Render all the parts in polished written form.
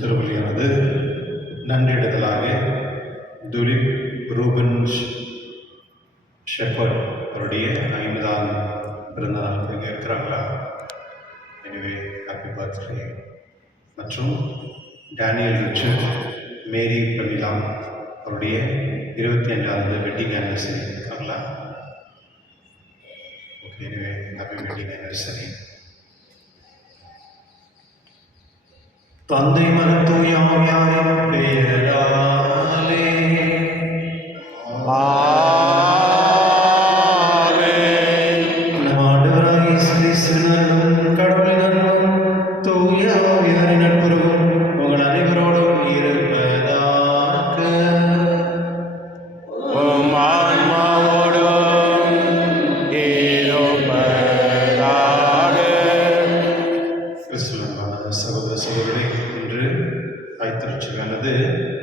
திருப்பலியானது நன்றிடுதலாக tulip Ruban shepherd அவருடைய 50ஆம் பிறந்த நாளுக்கு இங்கே இருக்கிறாங்களா? எனவே ஹாப்பி பர்த்டே. மற்றும் டேனியல் ரிச்சர்ட் மேரி பிரமிளா அவருடைய 25வது வெட்டிங் ஆனிவர்சரி இருக்காங்களா? ஓகே, எனவே ஹாப்பி வெட்டிங் ஆனிவர்சரி. தந்தை மகன் தூய ஆவியாரின் பெயராலே நம் ஆண்டவராகிய இயேசு கிறிஸ்துவின் அன்பும் கடவுளின் அன்பும் தூய ஆவியாரின் நட்புறவும் உங்கள் அனைவரோடும் இருப்பதாக. உம் ஆன்மாவோடும் இருப்பதாக. கிறிஸ்துவனான சகோதர சகோதரி, இன்று தாய்த்திருச்சியானது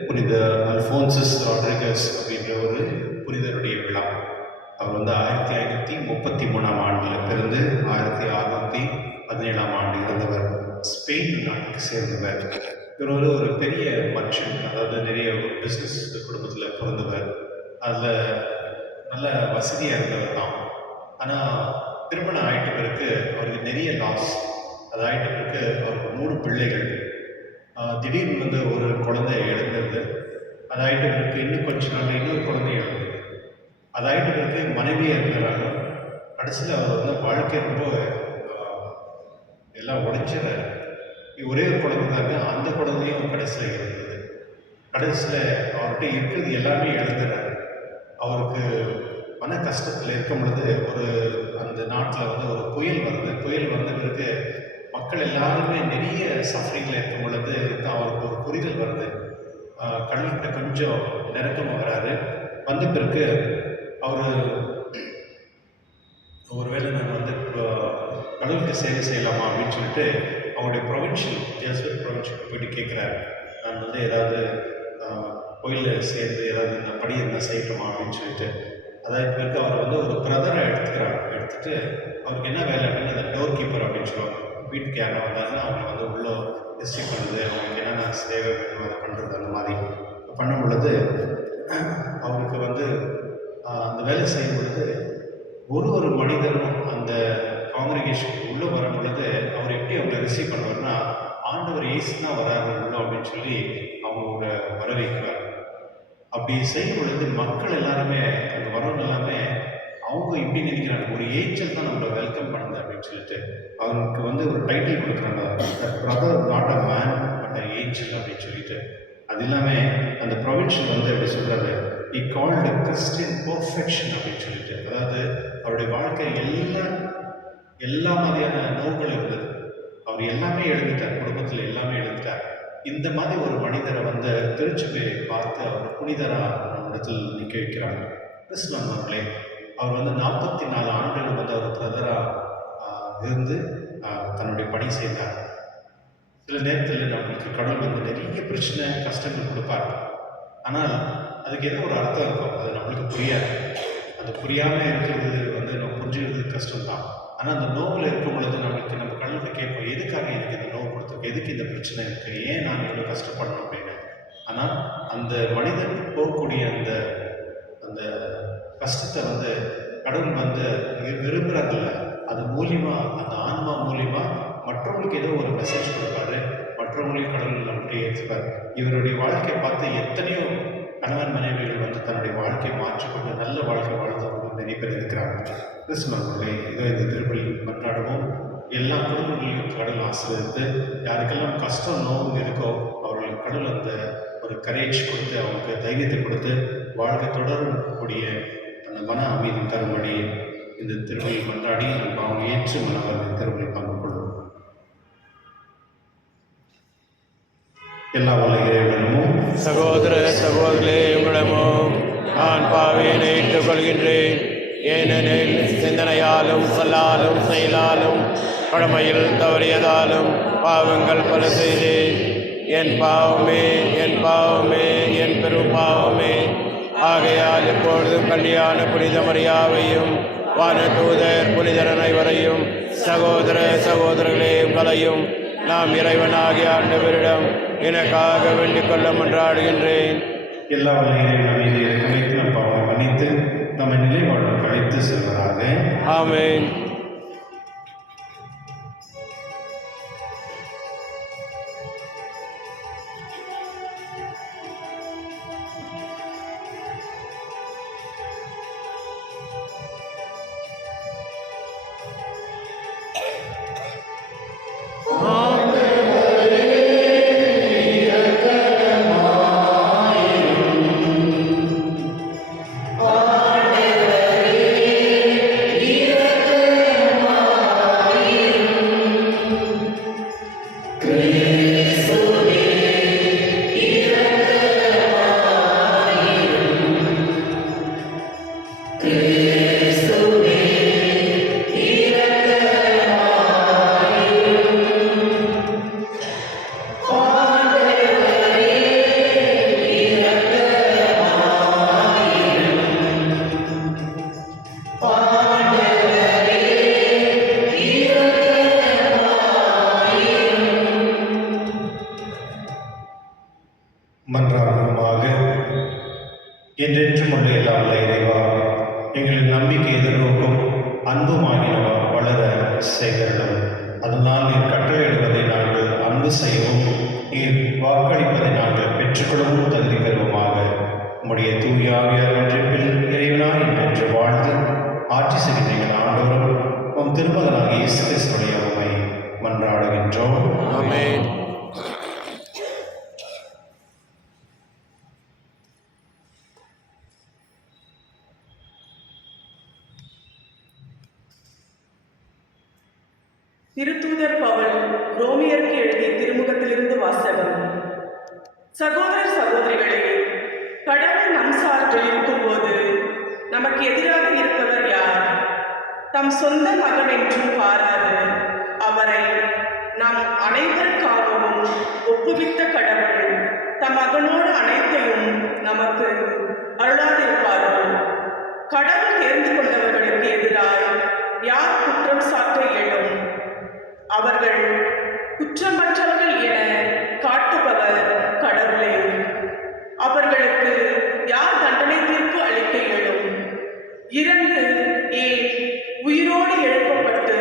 புனித அல்ஃபோன்சஸ் ராட்ரிகஸ் அப்படின்ற ஒரு புனிதருடைய விழா. அவர் 1533ஆம் ஆண்டில் பிறந்து 1617ஆம் ஆண்டு இறந்தவர். ஸ்பெயின் நாட்டுக்கு சேர்ந்தவர். இவர் ஒரு பெரிய மர்ச்சன்ட், அதாவது நிறைய ஒரு பிஸ்னஸ் குடும்பத்தில் பிறந்தவர். அதில் நல்ல வசதியாக இருந்தவர் தான். ஆனால் திருமணம் ஆகிட்ட பிறகு அவருக்கு நிறைய லாஸ். அது ஆகிட்ட பிறகு அவருக்கு 3 பிள்ளைகள். திடீர்னு ஒரு குழந்தை இழந்தது. அது ஆகிட்ட பிறகு இன்னும் கொஞ்ச நாள் இன்னொரு குழந்தை இழந்தது. அது ஆகிட்ட பிறகு மனைவியாக இருக்கிறாங்க. கடைசியில் அவர் வாழ்க்கை ரொம்ப எல்லாம் உடைச்சிடுறாரு. ஒரே ஒரு குழந்தை தாங்க, அந்த குழந்தையும் கடைசியில் இறந்தது. கடைசியில் அவர்கிட்ட இருக்கிறது எல்லாமே இழந்துடுறாரு. அவருக்கு மன கஷ்டத்தில் இருக்கும் பொழுது அந்த நாட்டில் ஒரு புயல் வருது. புயல் வந்த பிறகு மக்கள் எல்லாருமே நிறைய சஃபரிங்கில் இருக்கும் பொழுது அவருக்கு ஒரு புரிதல் வருது. கடல்கிட்ட கொஞ்சம் நெருக்கமாக வராரு. வந்த பிறகு அவர் ஒருவேளை நான் கடலுக்கு சேவை செய்யலாமா அப்படின்னு சொல்லிட்டு அவருடைய ப்ரொவின்ஷியல் ஜெஸ்பெட் ப்ரொவின்ஷியல் போயிட்டு கேட்குறாரு. நான் ஏதாவது கோயிலில் சேர்ந்து ஏதாவது இந்த படி இருந்தால் செய்யட்டுமா அப்படின்னு சொல்லிட்டு. அதாவது பிறகு அவர் ஒரு பிரதரை எடுத்துட்டு அவருக்கு என்ன வேலை அப்படின்னு அந்த டோர் கீப்பர் அப்படின்னு சொல்லுவாங்க. வீட்டுக்கு யாரும் வந்தாங்கன்னா அவங்க உள்ளே டிஸ்ட்ரிக் பண்ணுறது, அவங்களுக்கு என்னென்ன சேவை வேணும் அதை பண்ணுறது, அந்த மாதிரி பண்ணும் பொழுது அவருக்கு அந்த வேலை செய்யும் பொழுது ஒரு மனிதரும் அந்த காங்கிரிகேஷன் உள்ளே வரும் பொழுது அவர் எப்படி அவங்களை ரிசீவ் பண்ணுவார்னா, ஆண்டவர் இயேசு தான் வராரு உள்ள அப்படின்னு சொல்லி அவங்க வர வைக்கிறார். அப்படி செய்யும் பொழுது மக்கள் எல்லாருமே அங்கே வரவங்க எல்லாமே அவங்க இப்படி நினைக்கிறாங்க, ஒரு ஏஞ்சல் தான் நம்மளை வெல்கம் பண்ணுது அப்படின்னு சொல்லிட்டு அவருக்கு ஒரு டைட்டில் கொடுக்குறாங்க, brother not a man but a angel அப்படின்னு சொல்லிட்டு. அது இல்லாமல் அந்த ப்ரொவின்ஷியல் எப்படி சொல்கிறாரு, he called a Christian perfection அப்படின்னு சொல்லிட்டு. அதாவது அவருடைய வாழ்க்கை எல்லா மாதிரியான நோய்கள் இருந்தது. அவர் எல்லாமே எழுதிட்டார், குடும்பத்தில் எல்லாமே எழுதிட்டார். இந்த மாதிரி ஒரு மனிதரை திருச்சபையை பார்த்து அவர் புனிதராக நம்மிடத்தில் நிற்க வைக்கிறாங்க. கிறிஸ்துவன் அவர்களே, அவர் 44 ஆண்டுகள் அவர் பிரதராக இருந்து தன்னுடைய பணி செய்தார். சில நேரத்தில் நம்மளுக்கு கடவுள் நிறைய பிரச்சனை கஷ்டங்கள் கொடுப்பார். ஆனால் அதுக்கு ஏதோ ஒரு அர்த்தம் இருக்கும், அது நம்மளுக்கு புரியாது. அது புரியாமல் இருக்கிறது நம்ம புரிஞ்சுக்கிறது கஷ்டம்தான். ஆனால் அந்த நோவில் இருக்கும் பொழுது நம்ம கடவுள்கிட்ட கேட்போம், எதுக்காக எனக்கு இந்த நோவு கொடுத்துருக்கு, எதுக்கு இந்த பிரச்சனை இருக்குது, ஏன் நான் இவ்வளோ கஷ்டப்படணும் அப்படின்னு. ஆனால் அந்த மனிதன் போகக்கூடிய அந்த கஷ்டத்தை கடவுள் விரும்புகிறதில்ல. அது மூலியமாக, அந்த ஆன்மா மூலியமாக மற்றவங்களுக்கு ஏதோ ஒரு மெசேஜ் கொடுப்பாரு, மற்றவங்களையும் கடவுள் நம்மகிட்ட ஏற்றுப்பார். இவருடைய வாழ்க்கையை பார்த்து எத்தனையோ கணவன் மனைவிகள் தன்னுடைய வாழ்க்கையை மாற்றிக்கொண்டு நல்ல வாழ்க்கை வாழ்ந்தவர்கள் நிறைய பேர் இருக்கிறாங்க. கிறிஸ்துவர்களே, இந்த திருப்பலி மன்றாடுவோம். எல்லா குடும்பங்களையும் கடவுள் ஆசீர்வதித்து, யாருக்கெல்லாம் கஷ்டம் நோவு இருக்கோ அவர்களுக்கு கடவுள் ஒரு கரேஜ் கொடுத்து, அவங்களுக்கு தைரியத்தை கொடுத்து வாழ்க்கை தொடரக்கூடிய அந்த மன அமைதி தரும்படி இந்த திருப்பலி மன்றாடி அவங்க ஏற்று மனவர் திருப்பலி பங்கு கொள்வோம். எல்லா வல்ல இறைவனும் சகோதர சகோதரே, உங்களிடமும் நான் பாவியனை ஏற்றுக்கொள்கின்றேன். ஏனெனில் சிந்தனையாலும் சொல்லாலும் செயலாலும் கடமையில் தவறியதாலும் பாவங்கள் பல செய்தேன். என் பாவமே, என் பாவமே, என் பெரும் பாவமே. ஆகையால் இப்பொழுதும் கல்யாண புனித மரியாவையும் வானதூதர் புனிதர் அனைவரையும் சகோதர சகோதரர்களே உங்களையும் நாம் இறைவனாகிய ஆண்டவரிடம் எனக்காக வேண்டிக் கொள்ள மன்றாடுகின்றேன். எல்லா வல்லையும் நம்மை குறைத்து நம் பாவனை மன்னித்து நம்மை நிலை வாழ்வு கழித்து செல்வதாக. ஆமென். மன்றாடுவோமாக. என்றென்றும் உள்ள எல்லா வல்ல இறைவா, எங்களின் நம்பிக்கை எதிர்நோக்கும் அன்புமாகினவா வளர செய்தரும். அதனால் நீர் கட்டளையிடுவதை நாங்கள் அன்பு செய்யவும், நீர் வாக்களிப்பதை நாங்கள் பெற்றுக்கொள்ளவும் தகுதி பெறுவோமாக. உம்முடைய தூயாவியார் ஒன்றிப்பில் இறைவனாய் என்று வாழ்ந்து ஆட்சி செய்கின்ற ஆண்டவரும் உம் திருமகனாக இயேசு கிறிஸ்துவினுடைய உம்மை மன்றாடுகின்றோம். ஆமென். திருத்தூதர் பவுல் ரோமியருக்கு எழுதிய திருமுகத்திலிருந்து வாசகம். சகோதரர் சகோதரிகளே, கடவுள் நம் சார்பில் இருக்கும்போது நமக்கு எதிராக இருப்பவர் யார்? தம் சொந்த மகன் என்றும் பாராது அவரை நம் அனைவருக்காகவும் ஒப்புவித்த கடவுள் தம் மகனோடு அனைத்தையும் நமக்கு அருளாதிருப்பாரோ? கடவுள் தேர்ந்து கொண்டவர்களுக்கு எதிராக யார் குற்றம் சாட்ட இயலும்? அவர்கள் குற்றமற்றவர்கள் என காட்டுபவர் கடவுளே. அவர்களுக்கு யார் தண்டனை தீர்ப்பு அளிக்க இயலும்? இறந்து ஏன் உயிரோடு எழுப்பப்பட்டு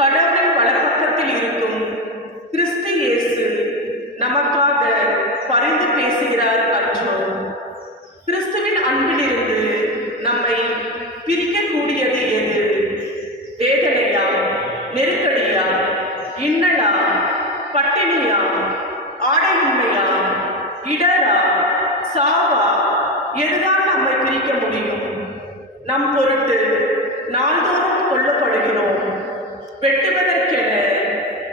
கடவுளின் வலப்பக்கத்தில் இருக்கும் கிறிஸ்து இயேசு நமக்காக பரிந்து பேசுகிறார் அன்றோ? கிறிஸ்துவின் அன்பிலிருந்து நம்மை பிரிக்கக்கூடியது எது? வேதனையா, நெருக்கடியா, இன்னலா, பட்டினியா, ஆடையின்மையா, இடரா, சாவா? எதுதான் நம்மை பிரிக்க முடியும்? நம் பொருட்டு நாள்தோறும் கொல்லப்படுகிறோம். வெட்டுவதற்கென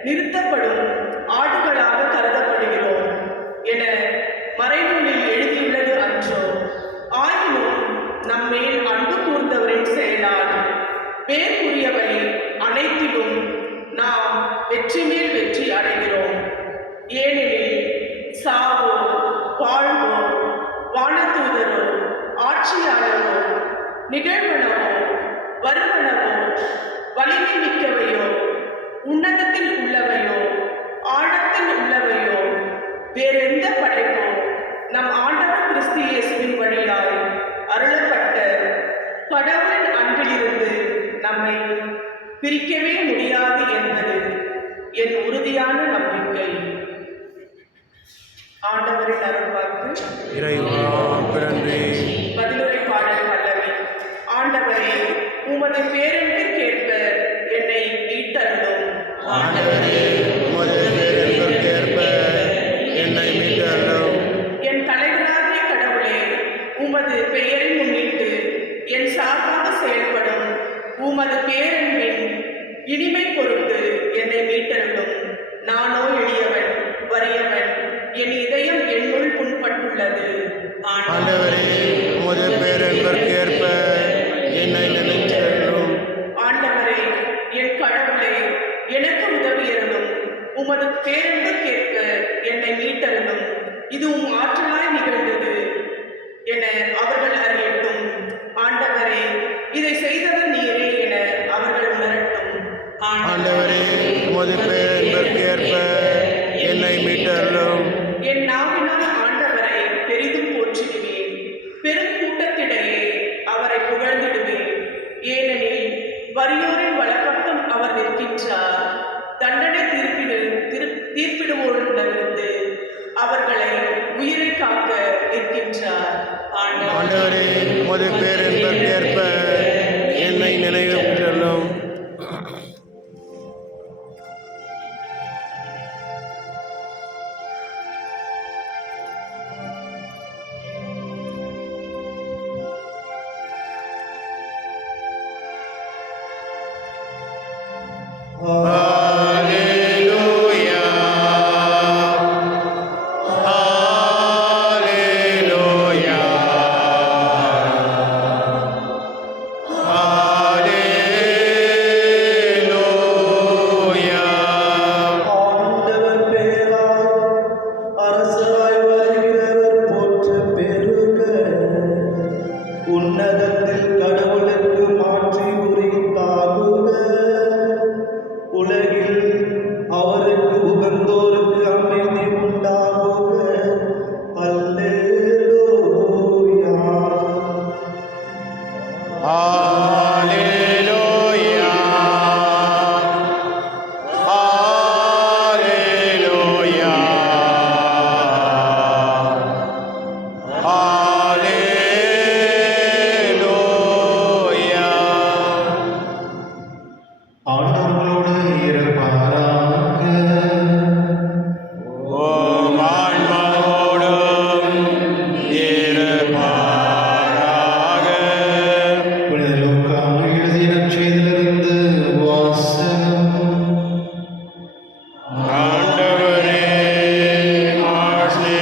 நிறுத்தப்படும் ஆடுகளாக கருதப்படுகிறோம் என மறைநூலில் எழுதியுள்ளது அன்றோ? ஆயினும் நம்மேல் அன்பு கூர்ந்தவரின் செயலால் வேறுபுரியவை அனைத்திலும் நாம் வெற்றி மேல் வெற்றி அடைகிறோம். ஏனெனில் சாவோ, வாழ்வோ, வானதூதரோ, ஆட்சியாளரோ, நிகழ்வனவோ, வருவனவோ, வலிமை மிக்கவையோ, உன்னதத்தில் உள்ளவையோ, ஆழத்தில் உள்ளவையோ, வேறெந்த படைப்போ நம் ஆண்டவர் கிறிஸ்து இயேசுவின் வழியாய் அருளப்பட்ட கடவுளின் அன்பிலிருந்து நம்மை பிரிக்கவே முடியாது என்பது என் உறுதியான நம்பிக்கை. ஆண்டவரின் அருள்வாக்கு. இறைவா நன்றி. பதிலுரை பாடல் பல்லவி. ஆண்டவரே, உமது பேரன்பிற்கேற்ப என்னை மீட்டருளும். ஆண்டவரே, உமது பேரன்பிற்கேற்ப என்னை மீட்டருளும். என் தலைவராகிய கடவுளே, உமது பெயரை முன்னிட்டு என் சார்பாக செயல்படும் உமது பேரன்பின் இனிமை பொருட்டு என்னை மீட்டருளும். நானோ எளியவன், வறியவன், என் இதயம் என்னுள் புண்பட்டுள்ளது. ஆண்டவரே, உமது பேரன்பிற்கேற்ப என்னை நினைத்தருளும். ஆண்டவரே, என் கடவுளே, உமது பேரன்புக்கேற்ப என்னை மீட்டருளும். இது உம் ஆற்றலாய் நிகழ்ந்தது என அவர்கள் அறியட்டும். ஆண்டவரே, இதை செய்தவர் நீரே என அவர்கள் உணரட்டும். ஆண்டவரே, உமது பேரன்புக்கேற்ப என்னை மீட்டருளும். என் நாவினால் ஆண்டவரை பெரிதும் போற்றிடுவேன். பெரும் கூட்டத்திடையே அவரை புகழ்ந்திடுவேன். ஏனெனில் வறியோரின் வலப்பக்கம் அவர் நிற்கின்றார். தண்டனை தீர்ப்பிடுவோரிடமிருந்து அவர்களை உயிரை காக்க நிற்கின்றார். ஆண்டவரே, உமது பேரன்புக்கேற்ப என்னை நினைவு கூறலும். ஆண்டவர் பேரால் அரசராய் வருகிறவர் போற்ற பெருக. உன்னதத்தில் கடவுளுக்கு மாற்றி உரித்தாகுக. உலகில் அவருக்கு உகந்தோருக்கு அமைதி உண்டாகுக. அல்லேலூயா. Hallelujah. Hallelujah. Hallelujah. ஆண்டவர்களோடு இருப்பாராக. ஓம் ஆன்மாவோடும் இருப்பாராக. புனித லூக்கா எழுதிய நற்செய்தியிலிருந்து வாசகம். ஆண்டவரே, ஆசி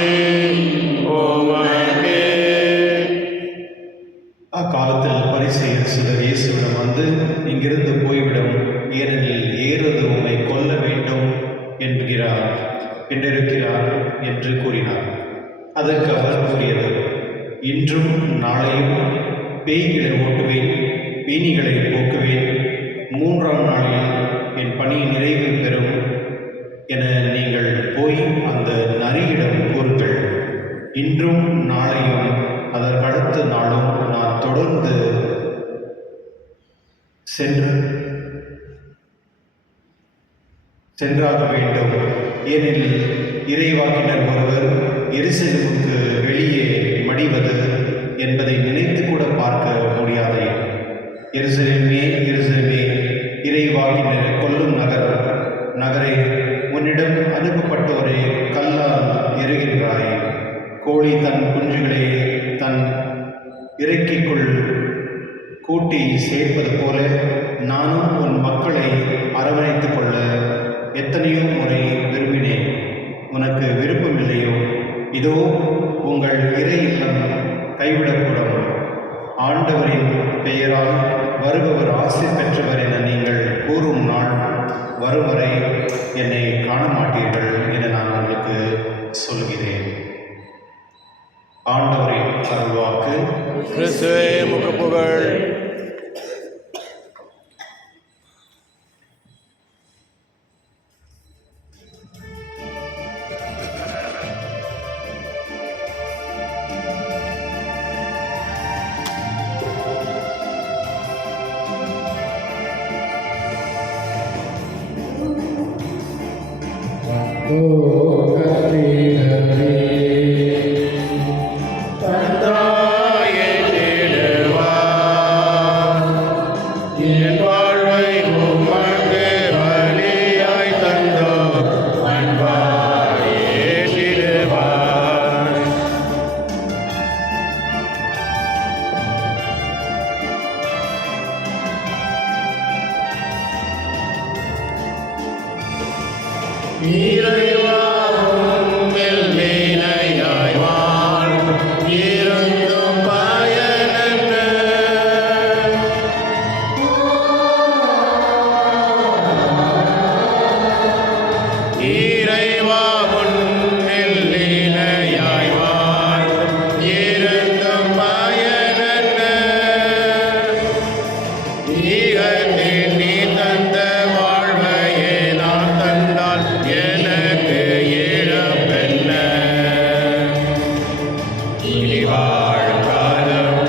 உமக்கே. அக்காலத்தில் பரிசேயர் சிலர் இயேசுவிடம் வந்து, இங்கிருந்து போய்விடும், ஏனெனில் ஏரோது உம்மை கொல்ல வேண்டும் என்றிருக்கிறார் என்று கூறினார். அதற்கு அவர் கூறியது, இன்றும் நாளையும் பேய்களை ஓட்டுவேன், பீனிகளை போக்குவேன், 3ஆம் நாளில் என் பணி நிறைவு பெறும் என நீங்கள் போய் அந்த நரியிடம் கூறுங்கள். இன்றும் நாளையும் அதற்கடுத்த நாளும் நான் தொடர்ந்து சென்றாக வேண்டும். ஏனெனில் இறைவாக்கினர் ஒருவர் எருசலேமுக்கு வெளியே மடிவது என்பதை நினைத்து கூட பார்க்க முடியாதே. எருசலேமே, எருசலேமே, இறைவாக்கினர் கொல்லும் நகரே, உன்னிடம் அனுப்பப்பட்டோரை கல்லால் எறிகின்றாய். கோழி தன் குஞ்சுகளை தன் இறைக்கைக்குள் கூட்டி சேர்ப்பது போல நானும் உன் மக்களை அரவணைத்துக் கொள்ள எத்தனையோ முறை விரும்பினேன். உனக்கு விருப்பமில்லையோ? இதோ உங்கள் இறை இல்லம் கைவிடப்படும். ஆண்டவரின் பெயரால் வருபவர் ஆசி பெற்றவர் என நீங்கள் கூறும் நாள் வரும் வரை என்னை காண மாட்டீர்கள் என நான் உங்களுக்கு சொல்கிறேன். ஆண்டவரின் அருள்வாக்கு. கிறிஸ்துவே, உமக்கு புகழ். தந்தாயே தேடுவார், என் வாழ்வை உமக்கு பலியாய் தந்தோர் அன்பாய் ஏற்றிடுவார். இறைவா, உம்மில் வினையாய் வாழ், இருந்தும் பயனற்ற இறைவா உன்னில் இணையாய் வாழும் இருந்தும் பயனற்ற ஈகத்தில் நீ தந்த வாழ்வையே நான் தந்தால் எனக்கு இழப்பென்ன? இனி வாழும் காலம்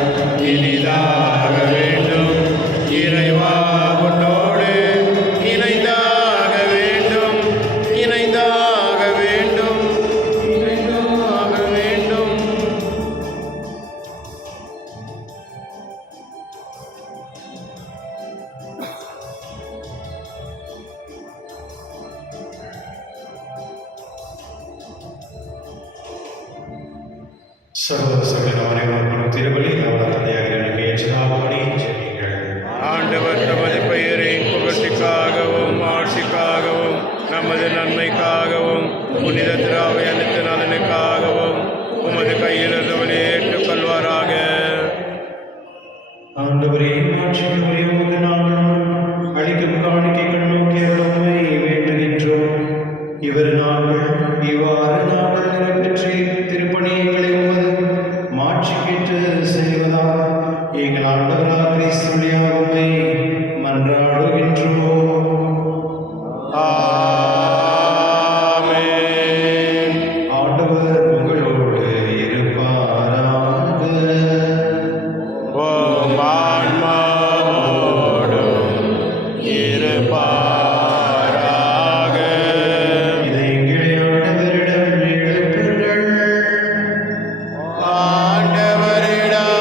இனிதாக வேண்டும், இறைவா உன்னோடு இணைந்தாக வேண்டும், இணைந்தாக வேண்டும், இணைந்தாக வேண்டும். சர்வ சகலவரையும் திருவள்ளி அவரது தந்தையாக எனக்கு ஏற்றதாகும்படி ஜெபியுங்கள். ஆண்டவர் தமது பெயரை புகழ்ச்சிக்காகவும் ஆட்சிக்காகவும் நமது நன்மைக்காகவும் புனித திராவை அனைத்து நலனுக்காகவும் உமது கையில் இருந்தவரை ஏற்றுக்கொள்வாராக. ஆண்டவரே, ஆட்சிக்குரிய உமக்கு நாங்கள் அளிக்கும் காணிக்கை கண்ணோக்கியவருமை வேண்டுகின்றோம். இவ்வாறு நாங்கள் நிறைவேற்றி திருப்பணிகளை உமது மாட்சிக்கிட்டு செய்வதாக எங்கள் ஆண்டவராக கிறிஸ்து வழியாக உம்மை மன்றாடுகின்றோம். ஆமென். ஆண்டவர் உங்களோடு இருப்பாராக. ஓம் ஆன்மாவோடும் இருப்பாராக. இதை எங்களை ஆண்டவரிடம் எழுப்புங்கள். ஆண்டவரிடம்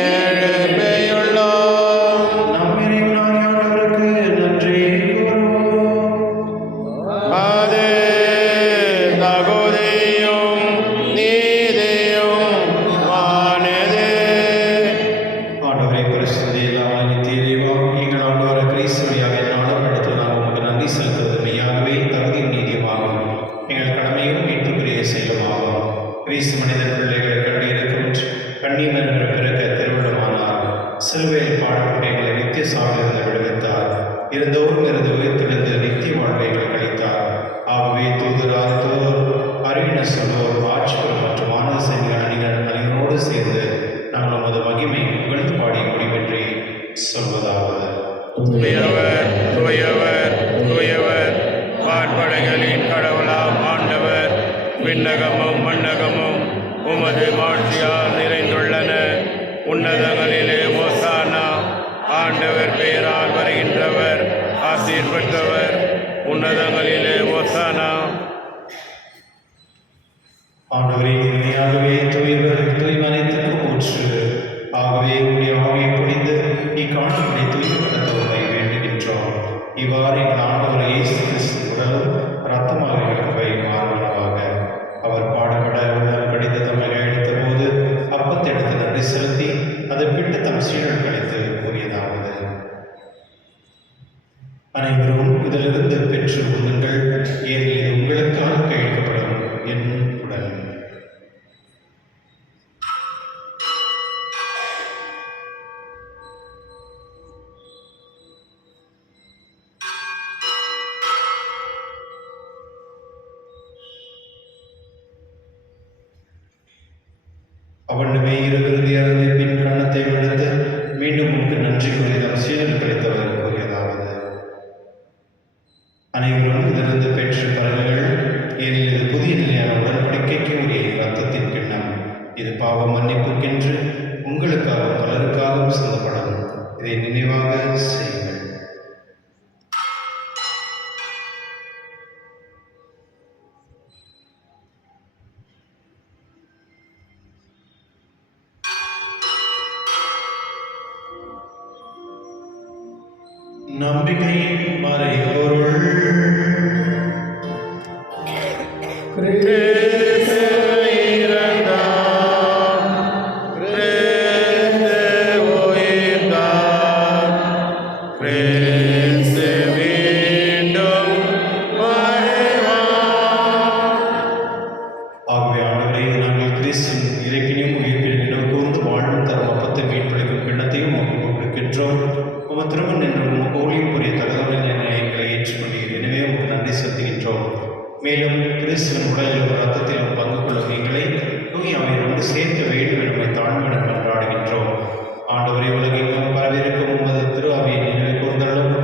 எழுப்பியுள்ளோம். நம் இறைவனாகிய ஆண்டவருக்கு நன்றி கூறுவோம். அது தகுதியும் நீதியும் ஆனது. ஆண்டவரே, பரிசுத்த இல்லாமல் நித்திய இறைவா, எங்கள் ஆண்டவர் கிறிஸ்து வழியாக எந்நாளும் நடத்த நாங்கள் உமக்கு நன்றி செலுத்துவது மெய்யாகவே தகுதியும் நீதியுமாகும். எங்கள் கடமையும் மீட்புக்குரிய செயலுமாகும். கிறிஸ்து மனிதன் பிள்ளைகளை கண்ணீர் நன்கிற பிறகு திருவிழமானார். சிலுவையில் பாடப்பட்ட எங்களை நித்திய சாவிலிருந்து விடுவித்தார். இருந்தோறும் இருந்து உயிர்த்தெழுந்து நித்திய வாழ்வை எங்களுக்கு அளித்தார். ஆகவே தூதர் அறிவின சொல்வோர் ஆட்சிபுரம் மற்றும் ஆனந்த சைனிகள் அணிகளோடு சேர்ந்து நாங்கள் நமது மகிமை புகழ்ந்து பாடி முடிவின்றி சொல்வதாவது. தூயவர் தூயவர் தூயவர் வான்படைகளின் கடவுளாம் ஆண்டவர். விண்ணகமும் மண்ணகமும் உமது மாட்சியால் நிறைந்துள்ளன. உன்னதங்களிலே ஓசானா. ஆண்டவர் பெயரால் வருகின்றவர் ஆசீர் பெற்றவர். உன்னதங்களிலே ஓசானா. ஆண்டவரே, உண்மையாகவே தூயவர், தூய்மை அனைத்துக்கும் ஊற்று. ஆகவே உடைய ஆவியை பொழிந்து இக்காணிகளை தூய்மைப்படுத்த உம்மை வேண்டுகின்றோம். இவ்வாறு எங்கள் ஆண்டவர் இயேசு கிறிஸ்து உடலும் இரத்தமாக இருக்கவை மாறுவனவாக. அவர் பாடுபட உடல் கடித தம்மை எடுத்த போது அப்பத்தை எடுத்து நன்றி செலுத்தி அதை பிட்டு தம் சீடர் கழித்து கூறியதாவது: அனைவரும் இதிலிருந்து பெற்று உண்ணுங்கள், ஏனெனில் இது உங்களுக்காக கையளிக்கப்படும் என் உடல். அவனுமே இருவிருதி அருந்தி பின் கன்னத்தை விழுந்து மீண்டும் உனக்கு நன்றி கூறி தம் சீடர் கிடைத்தவர் கூறியதாவது: அனைவரும் இதிலிருந்து பெற்று பருகுங்கள், ஏனெனில் இது புதிய நிலையான உடன்படிக்கைக்கு உரிய இரத்தத்தின் கிண்ணம். இது பாவ மன்னிப்புக்கென்று உங்களுக்காகவும் பலருக்காகவும் சிந்தப்படும். இதை நினைவாக செய்யுங்கள். நம்பிக்கையின் மறைபொருள். கிறிஸ்து இறந்தார், கிறிஸ்து உயிர்த்தார், கிறிஸ்து மீண்டும் வருவார். ஆகவே ஆண்டவரே, நாங்கள் கிறிஸ்துவின் இறைப்பினையும் உயிர்ப்பின் நினைவு கூர்ந்து வாழும் தரும் அப்பத்தை மீட்பளிக்கும் கிண்ணத்தையும் உமக்கு கொடுக்கின்றோம். உம திருமண் என்று உமக்கு ஊழியம் புரிய தகவல் எங்களை நன்றி செலுத்துகின்றோம். மேலும் கிறிஸ்துவின் உடலிலும் இரத்தத்திலும் பங்கு கொள்ளும் எங்களை தூய் அவையோடு சேர்க்க வேண்டும் என்பதை தாழ்மையுடன் கொண்டாடுகின்றோம். ஆண்டவரை உலகெங்கும் பரவிருக்கும் உமது திரு அவையை நினைவு கூர்ந்தருளும்.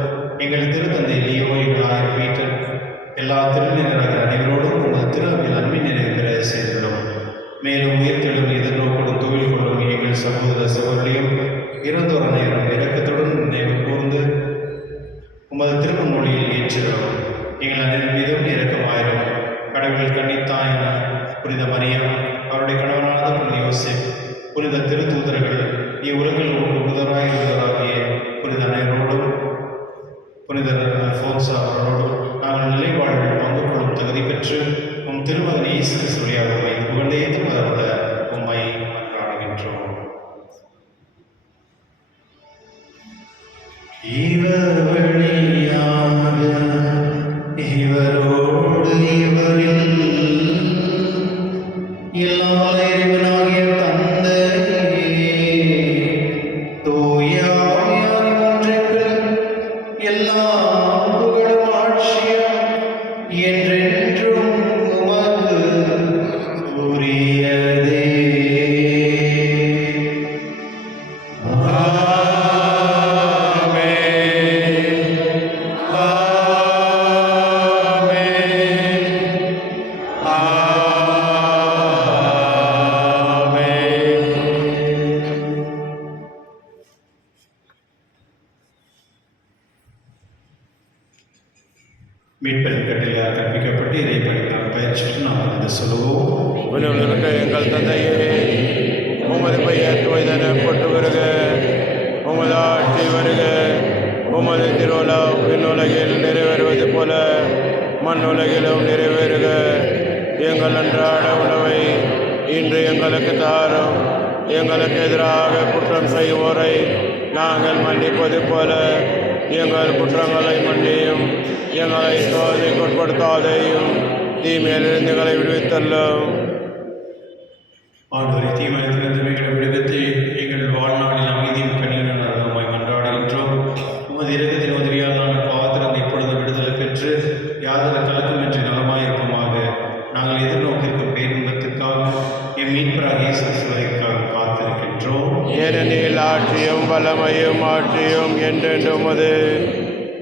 எங்கள் திருத்தந்தை லியோ, எங்கள் ஆயர் பீட்டர், எல்லா திருநிலையினர் அனைவரோடும் உமது திரு அவையில் அன்பை நிறைவு பெற சேர்ந்துள்ளோம். மேலும் உயிர்த்தெழும் எதிர்நோக்குடன் தொழில் கொள்ளும் எங்கள் சகோதர சகோதரியும் இறந்தோர் அனைவரும் இரக்கத்துடன் நினைவு கூர்ந்து உமது திருமொழியில் ஏற்றிடும். எங்கள் அனைவர் மீதும் இரக்கமாயிரும். கடவுள் கன்னித்தாயான புனித மரியம், அவருடைய கணவனான புனித யோசேப், புனித திருத்தூதர்கள், இவ்வுலகில் உறுதராய் இருந்ததாகிய புனித அனைவரோடும் புனித அல்போன்சா அவரோடும் நாங்கள் நிலைவாழ்வில் பங்கு கொள்ளும் தகுதி பெற்று உம் திருமகன் இயேசு கிறிஸ்துவியாக உம்மை புகழ்ந்தேத்து மதமுள்ள உம்மை மன்றாடுகின்றோம். இவர் வழியாக இவரோடு இவரில் எல்லா இறைவனாகிய தந்தையே, தூய ஆவியாரின் ஒன்றுக்கு எல்லா புகழும் ஆட்சியும் என்றென்றும் உமக்கு உரியதே. மீட்பரின் கட்டளையால் கற்பிக்கப்பட்டு இதை படிக்கலாம் பயிற்சிட்டு நாம் வந்து சொல்லுவோம். விண்ணுலக எங்கள் தந்தையே, உமது பெயர் தூய்தென போற்று வருக, உமது ஆட்சி வருக, உமது திருவுளம் விண்ணுலகில் நிறைவேறுவது போல மண்ணுலகிலும் நிறைவேறுக. எங்கள் அன்றாட உணவை இன்று எங்களுக்கு தாரும். எங்களுக்கு எதிராக குற்றம் செய்வோரை நாங்கள் மன்னிப்பது போல எங்கள் குற்றங்களை மன்னியும். எங்களை சோதனைக்கு உட்படுத்தாதையும், தீமையிலிருந்து எங்களை விடுவித்தள்ளும். ஆண்டவரை தீமையிலிருந்து எங்களை விடுவித்து எங்கள் வாழ்நாளில் அமைதியும் கனியுடன் நலமாய் மன்றாடுகின்றோம். உமது இரக்கத்தின் உதவியால் நாங்கள் பாவத்திலிருந்து இப்பொழுது விடுதலை பெற்று யாதொரு கலக்கமின்றி நலமாயிருப்போமாக. நாங்கள் எதிர்நோக்கிற்கும் பேரின்பத்திற்காக என் மீட்பராக இயேசு கிறிஸ்துவிற்காக காத்திருக்கின்றோம். ஏனெனில் ஆட்சியும் வல்லமையும் ஆட்சியும் என்றென்றும் உமது.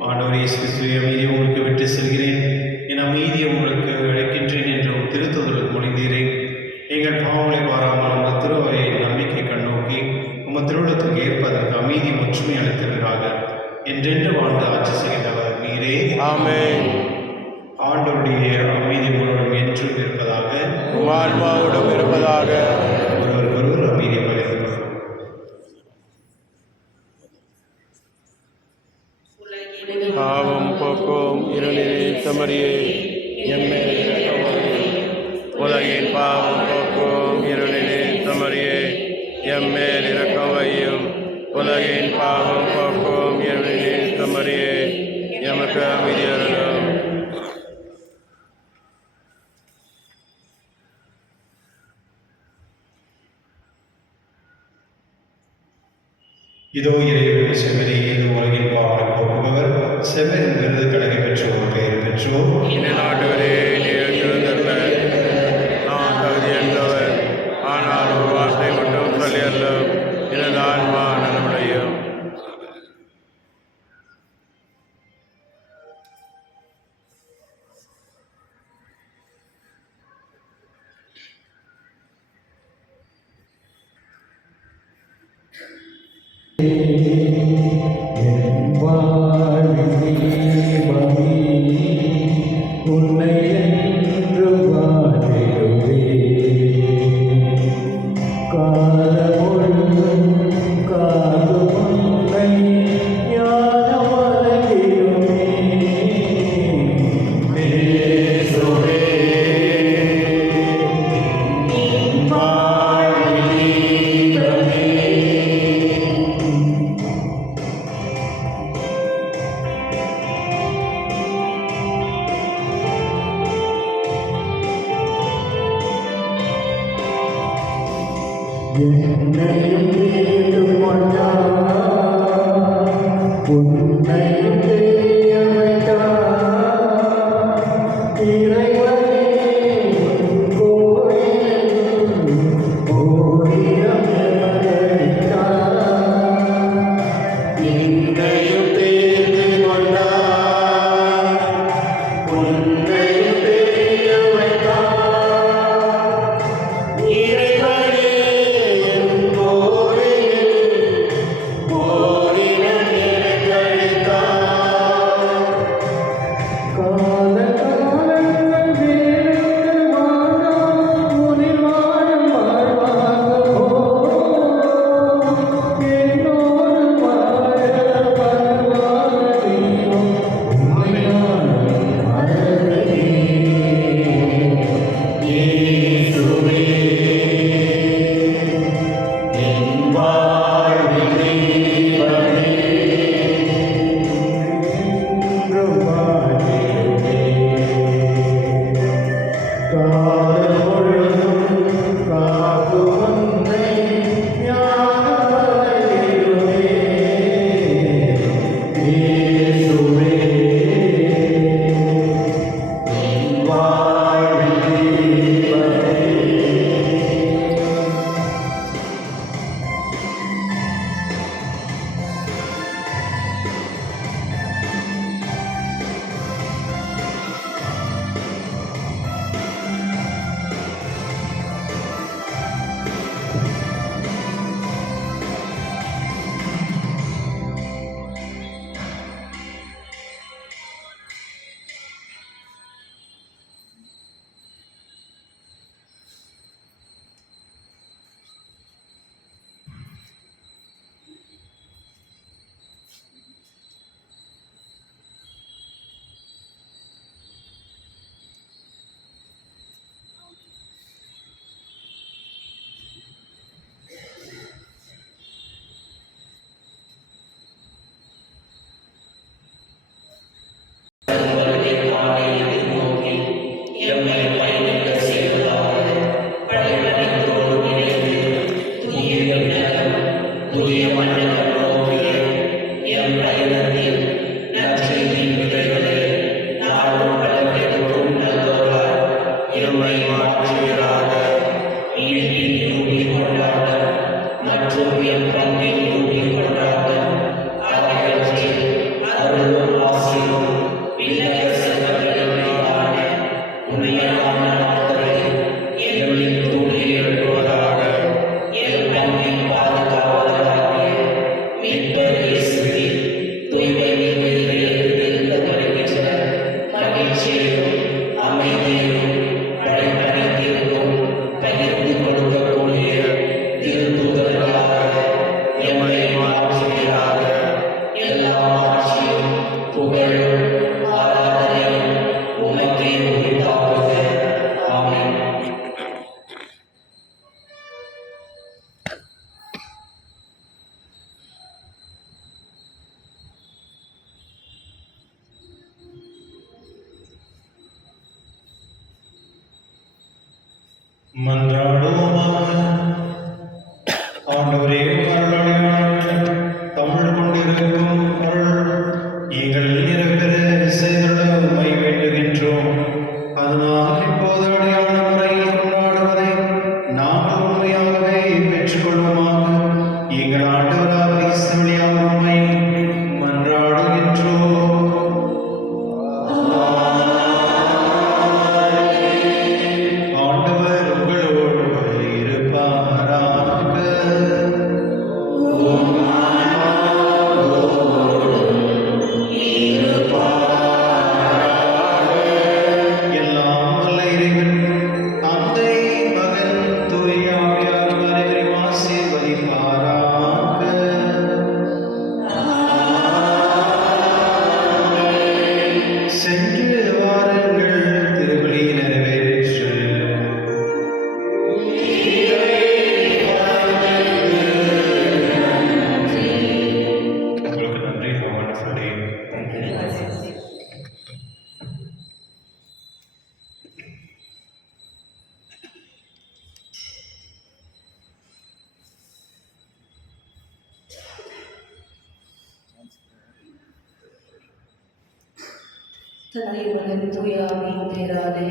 ஆண்டவர் இயேசு கிறிஸ்துவை அமைதி உங்களுக்கு விட்டு செல்கிறேன், என் அமைதியை உங்களுக்கு அழைக்கின்றேன் என்றும் திருத்தூதருக்கு மொழிந்தீரேன். எங்கள் பாவங்களை பாராமல் உமது திருவரையை நம்பிக்கை கண்ணோக்கி உமது திருவிழத்துக்கு ஏற்பதற்கு அமைதி ஒற்றுமை அளித்திருக்கிறாக. என்றென்று வாழ்ந்து ஆட்சி செய்கிறவர் நீரே. ஆமென். ஆண்டவருடைய அமைதி உங்களோடும் என்றும் இருப்பதாக, ஆன்மாவோடும் இருப்பதாக. ஒருவர் அமைதி பகிர்ந்து கொள்வோம். பாவம் போக்கும் இருளில் தமரியே, எம்மை இரக்கமாயிரும். உலகின் பாவம் போக்கும் இருளில் தமரியே, எம்மேல் இரக்கம் வையும். உலகின் பாவம் போக்கும் இருளில் தமரியே, எமக்கு அமைதி அருளும். இதோ இறைவன் செம்மறி, இது உலகின் பாவங்களை போக்குபவர். செம்மறின் விருது கடகை பெற்றோர் பெயர் பெற்றோர். ஆண்டவரே, நீர் எழுந்தருள நான் தகுதி என்றவர், ஆனால் ஒரு வார்த்தை மட்டும் சொல்லி அருளும், எனது ஆன்மா நலமடையும். உன்னை என்று வாழிடுவே காலமொழுதும் காது உன்னை ஞான வழங்கிடுமே நேசுவே என்னையும் மீண்டும் கொண்டார், உன்னையும் தெரிய வைத்தார். இறைவனே உன் கோயிலில் ஓரிடம் எமக்களித்தார். என்னையும் தேர்ந்து கொண்டார், உன்னையும் தேர்ந்து வைத்தார். இறைவனே என் கோவிலில் ஓரிடம் எனக்களித்தார். காலகாலங்கள் வேறு வாழாம் உனில் வாழும் வாழ்வாகவோ என்னோடு வாழ வருவாக நீயும் உண்மையான மரபே. இயேசுவே என் வாழ்வின் தெய்வமே, என்றும் வாழ்கிறே. காலம் முழுதும் காக்கும் உன்னை ஞான வலையிலுமே. இயேசுவே என் வாழ்வின் தெய்வமே. மன்றாடுவோமாக. ஆண்டவரே, அருளாளர் தமிழ் கொண்டிருக்கும் அருள் எங்களில் நிறைவேற செய்திட உம்மை வேண்டுகின்றோம். அதனால் இப்போது அடையாள முறையில் கொண்டாடுவதை நாங்கள் உண்மையாகவே பெற்றுக்கொள்வோமாக. எங்கள் ஆண்டவராக கிறிஸ்து வழியாக உம்மை மன்றாடுகின்றோம். ஆண்டவர் உங்களோடு இருப்பாராக. எல்லாம் வல்ல இறைவன் தந்தை, மகன், தூய ஆவியார் அனைவரையும் ஆசீர்வதிப்பாராக. சென்று வாருங்கள், திருப்பலி நிறைவேற்று. உங்களுக்கு நன்றி. Have a wonderful day. தந்தை மகன் தூய ஆவியின் மீதாலே